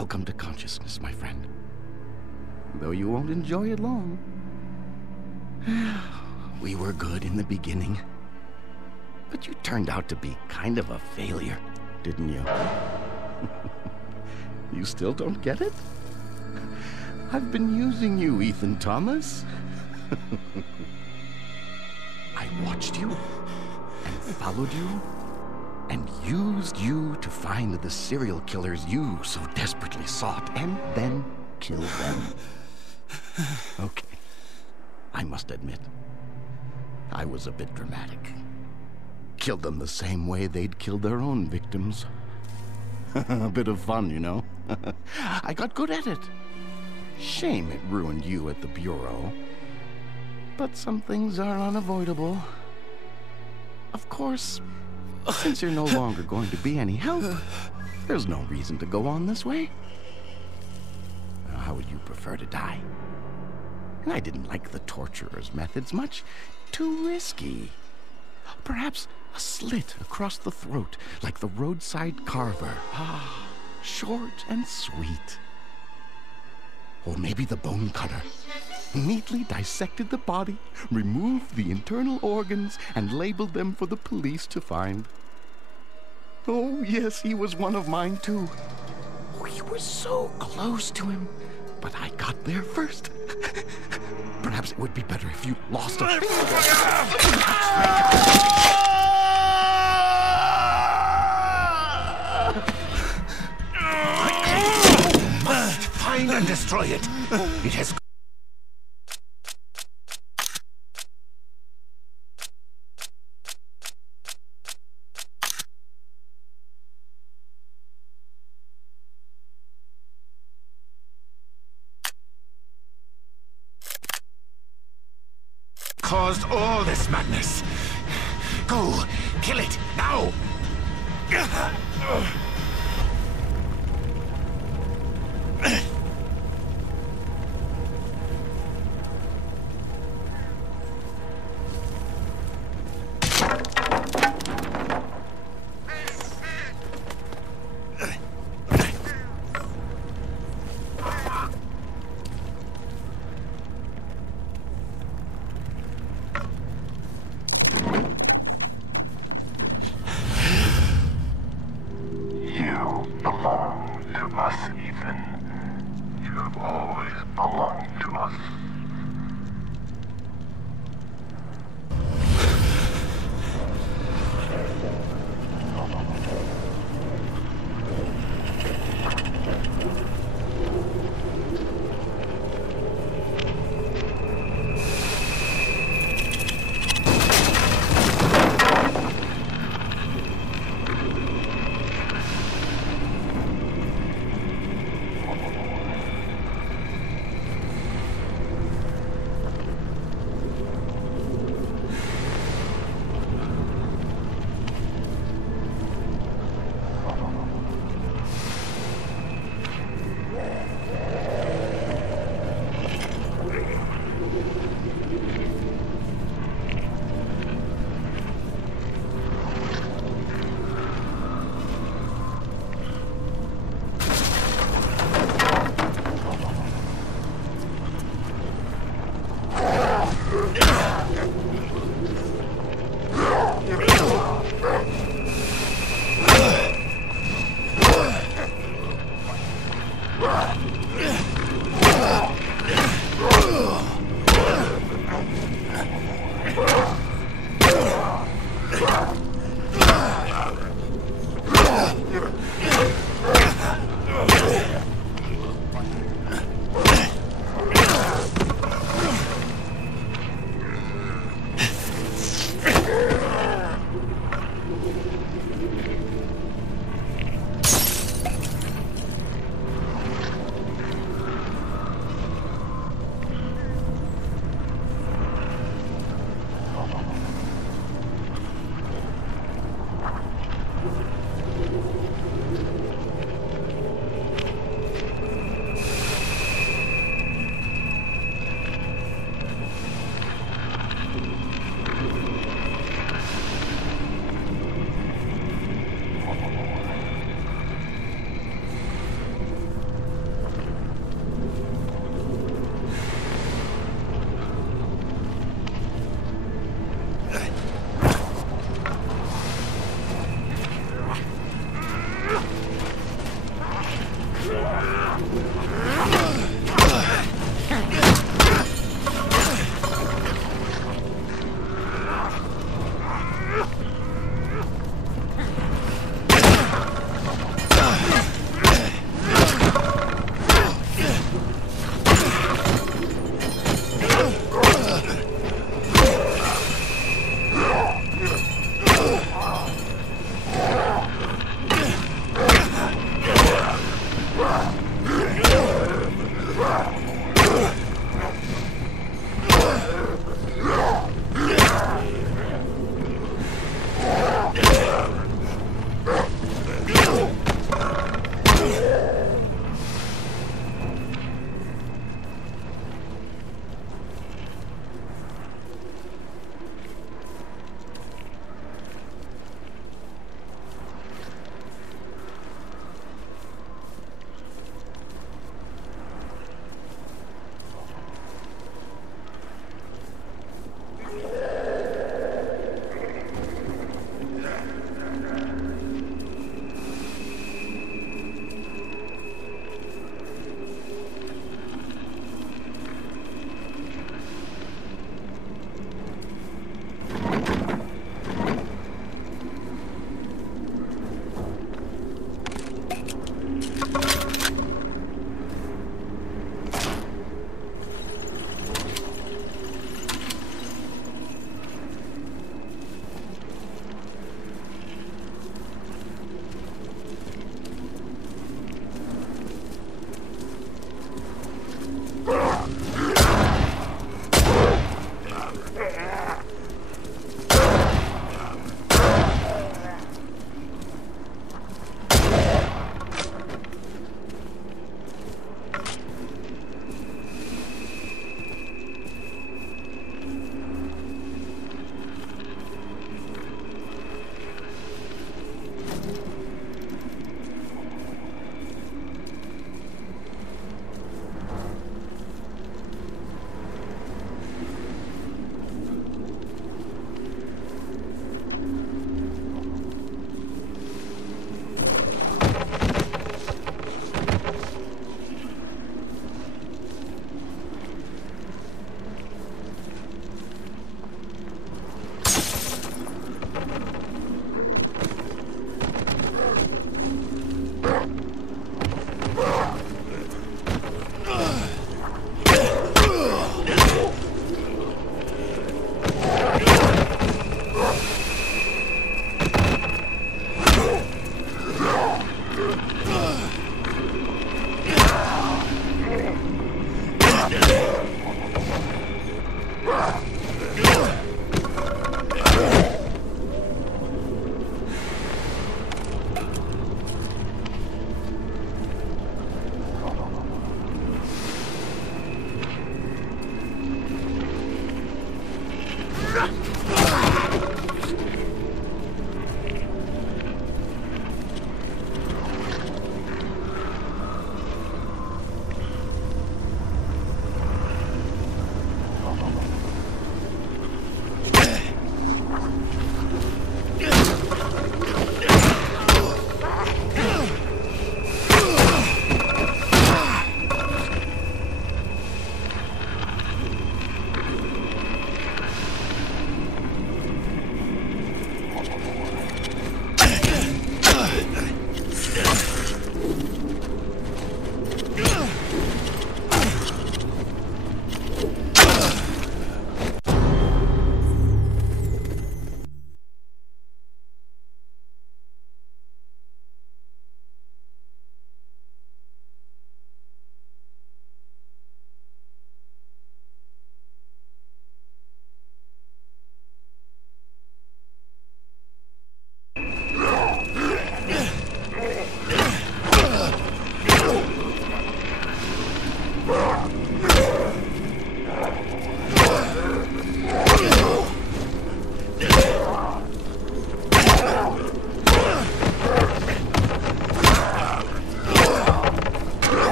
Welcome to consciousness, my friend. Though you won't enjoy it long. We were good in the beginning. But you turned out to be kind of a failure, didn't you? You still don't get it? I've been using you, Ethan Thomas. I watched you, and followed you, and used you to find the serial killers you so desperately sought, and then kill them. Okay. I must admit, I was a bit dramatic. Killed them the same way they'd killed their own victims. A bit of fun, you know? I got good at it. Shame it ruined you at the Bureau. But some things are unavoidable. Of course, since you're no longer going to be any help, there's no reason to go on this way. How would you prefer to die? I didn't like the torturer's methods much. Too risky. Perhaps a slit across the throat, like the roadside carver. Ah, short and sweet. Or maybe the bone cutter. Neatly dissected the body, removed the internal organs, and labeled them for the police to find. Oh, yes, he was one of mine, too. We were so close to him, but I got there first. Perhaps it would be better if you lost a must find and destroy it. It has caused all this madness. Go, kill it, now! Belong to us, Ethan. You have always belonged to us.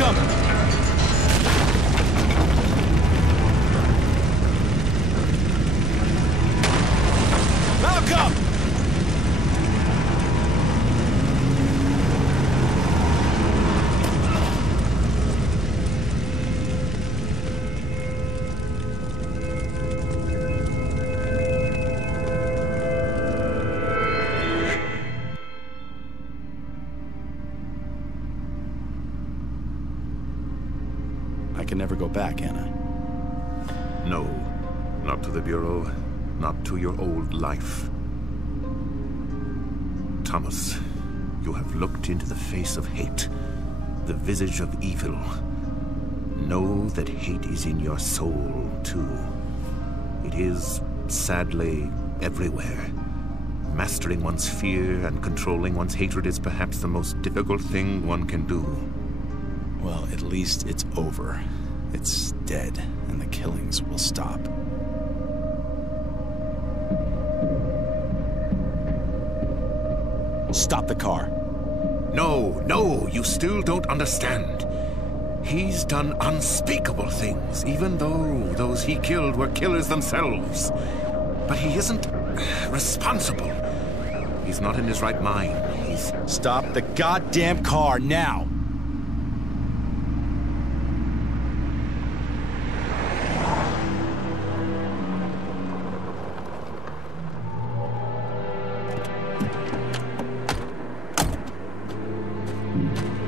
Malcolm! Malcolm! I can never go back, can I? No, not to the Bureau, not to your old life. Thomas, you have looked into the face of hate, the visage of evil. Know that hate is in your soul, too. It is, sadly, everywhere. Mastering one's fear and controlling one's hatred is perhaps the most difficult thing one can do. Well, at least it's over. It's dead, and the killings will stop. Stop the car. No, you still don't understand. He's done unspeakable things, even though those he killed were killers themselves. But he isn't responsible. He's not in his right mind. He's... Stop the goddamn car now!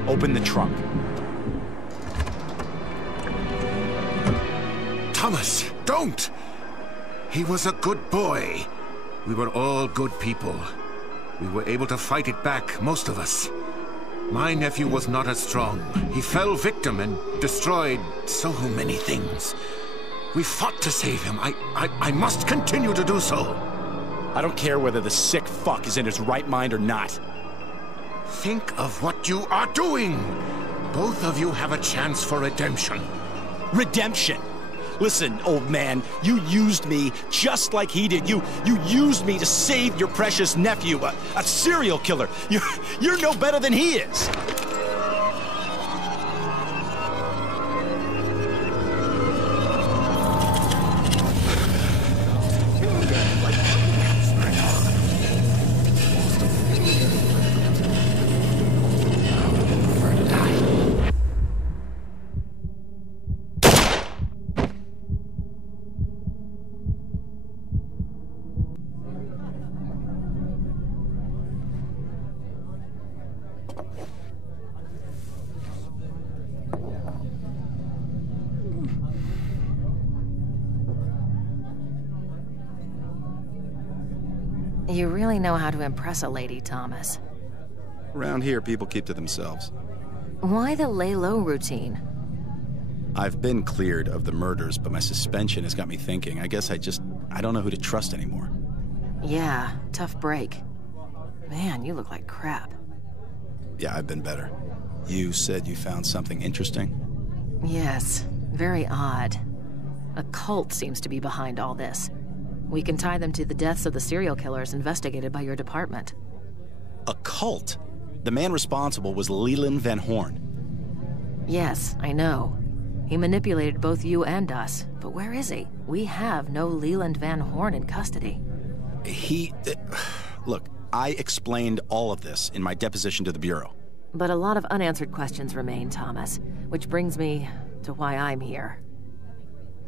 Open the trunk. Thomas, don't! He was a good boy. We were all good people. We were able to fight it back, most of us. My nephew was not as strong. He fell victim and destroyed so many things. We fought to save him. I must continue to do so. I don't care whether the sick fuck is in his right mind or not. Think of what you are doing! Both of you have a chance for redemption. Redemption? Listen, old man, you used me just like he did. You used me to save your precious nephew, a serial killer. You're no better than he is. You really know how to impress a lady, Thomas. Around here, people keep to themselves. Why the lay low routine? I've been cleared of the murders, but my suspension has got me thinking. I guess I don't know who to trust anymore. Yeah, tough break. Man, you look like crap. Yeah, I've been better. You said you found something interesting? Yes, very odd. A cult seems to be behind all this. We can tie them to the deaths of the serial killers investigated by your department. A cult? The man responsible was Leland Van Horn. Yes, I know. He manipulated both you and us. But where is he? We have no Leland Van Horn in custody. Look, I explained all of this in my deposition to the Bureau. But a lot of unanswered questions remain, Thomas. Which brings me to why I'm here.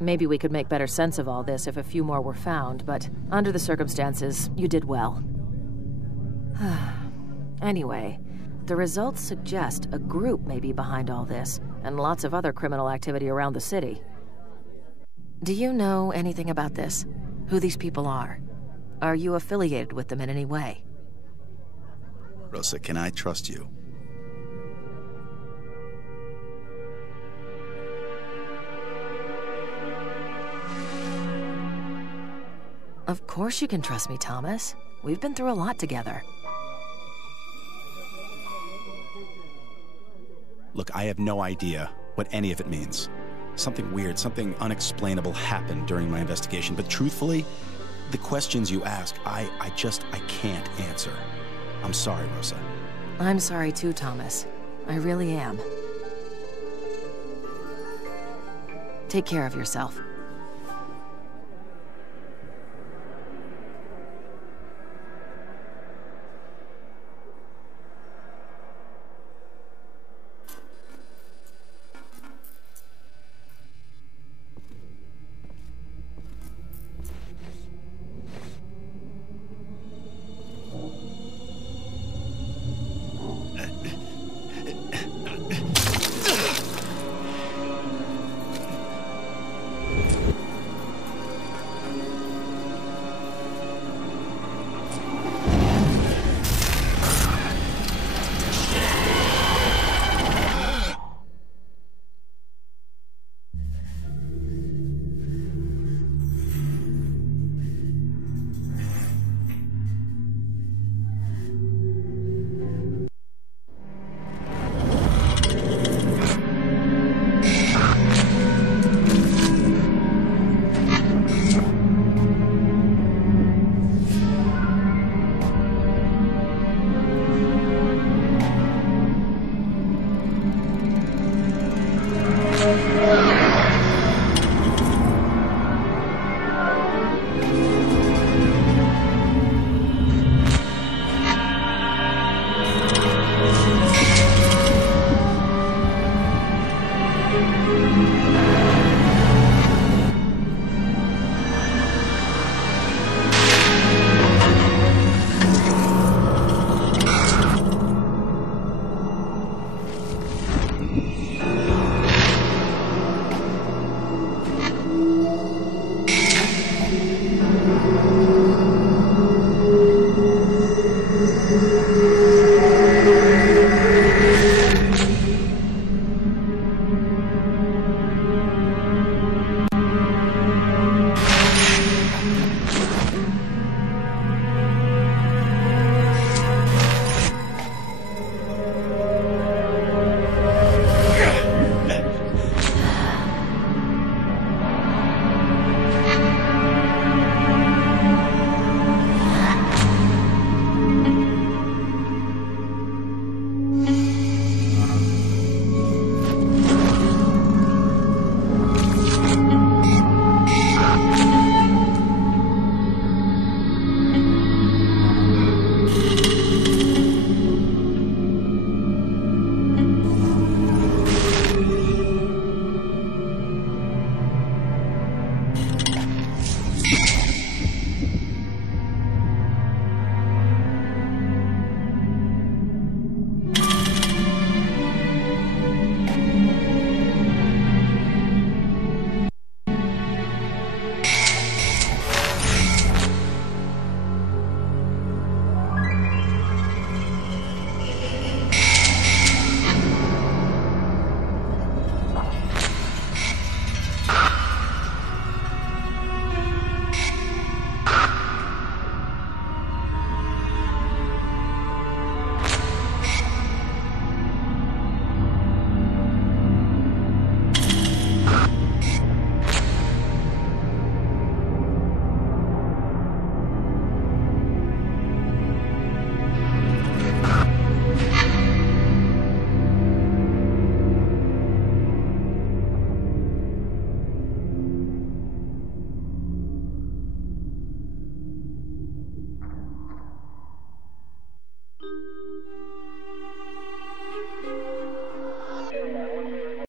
Maybe we could make better sense of all this if a few more were found, but under the circumstances, you did well. Anyway, the results suggest a group may be behind all this, and lots of other criminal activity around the city. Do you know anything about this? Who these people are? Are you affiliated with them in any way? Rosa, can I trust you? Of course you can trust me, Thomas. We've been through a lot together. Look, I have no idea what any of it means. Something weird, something unexplainable happened during my investigation, but truthfully, the questions you ask, I can't answer. I'm sorry, Rosa. I'm sorry too, Thomas. I really am. Take care of yourself.